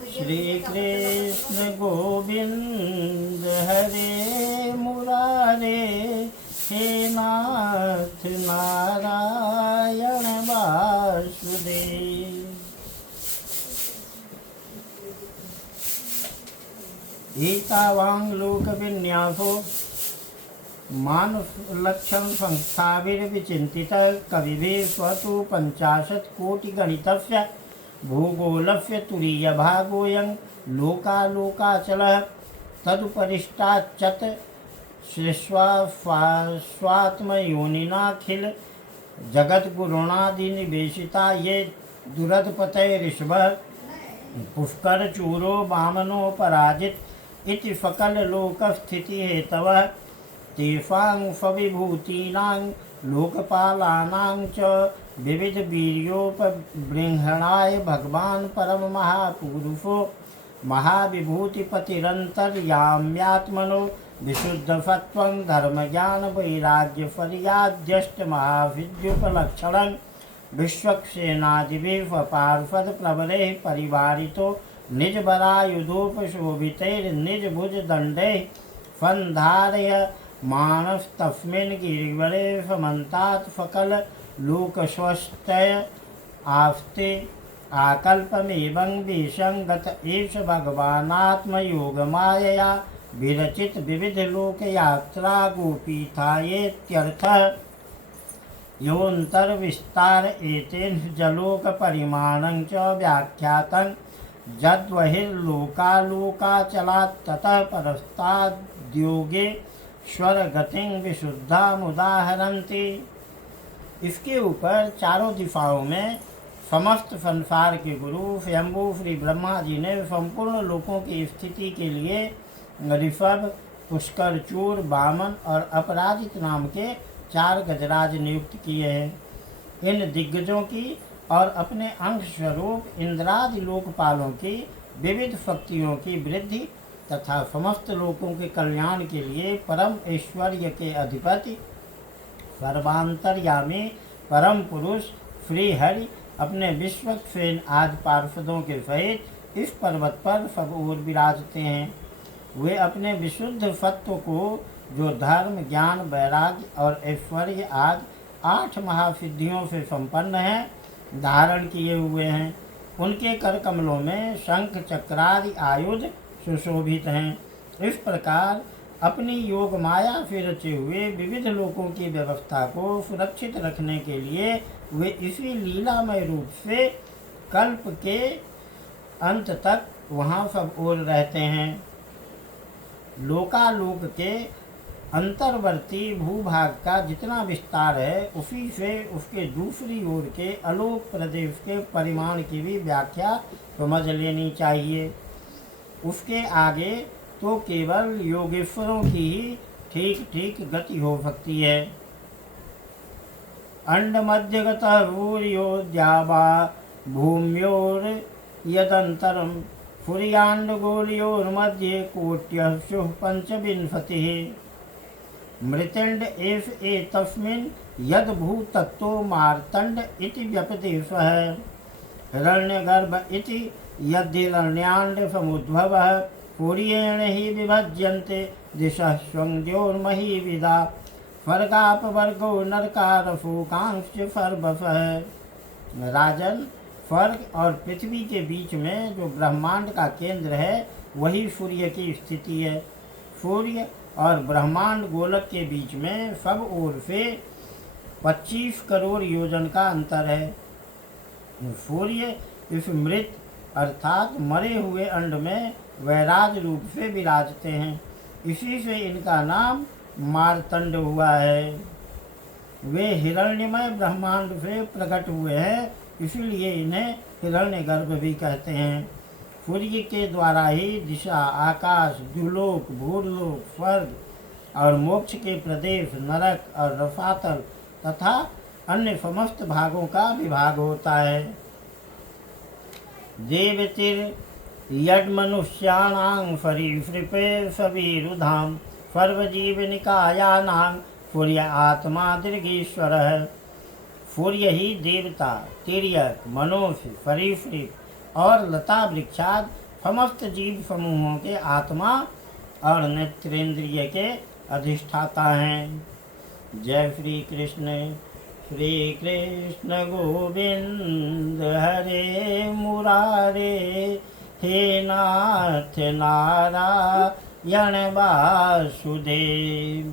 श्री कृष्ण गोविंद हरे मुरारे, हे नाथ नारायण वासुदेव। एतावांग लोक विन्यासो मानव लक्षण संस्थाभिर्विचिन्तित कविभिः स्वतु 50 कोटि गणितस्य भूगोलस्य तुरीय भागोऽयं लोकालोकाचलः तदुपरिष्टाच्चत स्वात्मयोनिनाखिल जगद्गुरुणादिनिवेशिता ये दुरदपतैरिषभः पुष्करचूरो वामनो पराजित इति सकललोकस्थितिहेतवः तेषां स्वविभूतीनां लोकपालानां च विविधवीर्योपबृंहणाय भगवान् परममहापुरुषो महाविभूतिपतिरन्तर्याम्यात्मनो विशुद्धसत्त्वं धर्मज्ञानवैराग्यफल्याद्यष्टमहाविद्युपलक्षणं विश्वक्सेनादिभिः पार्षदप्रबलैः परिवारितो निजबलायुधोपशोभितैर्निजभुजदण्डैः सन्धारयमाणस्तस्मिन् गिरिवरे समन्तात् सकललोकस्वस्तय आस्ते आकल्पमेवं विसङ्गत एष भगवानात्मयोगमायया विरचित विविधलोकयात्रा गोपीठायेत्यर्थः। योऽन्तर्विस्तार एतेन जलोकपरिमाणं च व्याख्यातं यद्बहिर्लोकालोकाचलात् ततः परस्ताद्योगेश्वरगतिं विशुद्धामुदाहरन्ति। इसके ऊपर चारों दिशाओं में समस्त संसार के गुरु स्वयंभू श्री ब्रह्मा जी ने संपूर्ण लोकों की स्थिति के लिए ऋषभ, पुष्करचूर, वामन और अपराजित नाम के 4 गजराज नियुक्त किए हैं। इन दिग्गजों की और अपने अंश स्वरूप इंद्रादि लोकपालों की विविध शक्तियों की वृद्धि तथा समस्त लोकों के कल्याण के लिए परम ऐश्वर्य के अधिपति सर्वांतर्यामी परम पुरुष श्री हरि अपने विश्वक्सेन आदि पार्षदों के सहित इस पर्वत पर सब ओर विराजते हैं। वे अपने विशुद्ध सत्व को, जो धर्म, ज्ञान, वैराग्य और ऐश्वर्य आदि 8 महासिद्धियों से संपन्न है, धारण किए हुए हैं। उनके कर कमलों में शंख चक्रादि आयुध सुशोभित हैं। इस प्रकार अपनी योग माया से रचे हुए विविध लोकों की व्यवस्था को सुरक्षित रखने के लिए वे इसी लीलामय रूप से कल्प के अंत तक वहाँ सब ओर रहते हैं। लोकालोक के अंतर्वर्ती भूभाग का जितना विस्तार है, उसी से उसके दूसरी ओर के अलोक प्रदेश के परिमाण की भी व्याख्या समझ लेनी चाहिए। उसके आगे तो केवल योगेश्वरों की ही ठीक ठीक गति हो सकती है। अंडमध्यगतः भूर्योद्यावा भूम्योर्यदन्तरं फुर्याण्डगोलीयोर्मध्ये कोट्यः स्युः 25। मृत्यण्ड एष एतस्मिन् यद्भूतत्तो मार्तण्ड इति व्यपदेशः। हिरण्यगर्भ इति यद्हिरण्याण्डसमुद्भवः पूर्येण हि विभज्यन्ते दिशः स्वङ्ग्योर्महीविदा स्वर्गापवर्गो नरकारशोकांश्च सर्वशः। राजन, स्वर्ग और पृथ्वी के बीच में जो ब्रह्मांड का केंद्र है, वही सूर्य की स्थिति है। सूर्य और ब्रह्मांड गोलक के बीच में सब ओर से 25 करोड़ योजन का अंतर है। सूर्य इस मृत अर्थात मरे हुए अंड में वैराज रूप से विराजते हैं। इसी से इनका नाम मार्तंड हुआ है। वे हिरण्यमय ब्रह्मांड से प्रकट हुए हैं, इसलिए इन्हें हिरण्यगर्भ भी कहते हैं। सूर्य के द्वारा ही दिशा, आकाश, द्युलोक, भूलोक, स्वर्ग और मोक्ष के प्रदेश, नरक और रसातल तथा अन्य समस्त भागों का विभाग होता है। देवतिर यड्मनुष्याणां सरीसृपे सवीरुधाम सर्वजीवनिकायानां सूर्य आत्मा दीर्घेश्वरः। सूर्य ही देवता, तिर्यक, मनुष्य, सरीसृप और लता वृक्षाद समस्त जीव समूहों के आत्मा और नेत्रेंद्रिय के अधिष्ठाता हैं। जय श्री कृष्ण गोविंद हरे मुरारे, हे नाथ नारायण वासुदेव।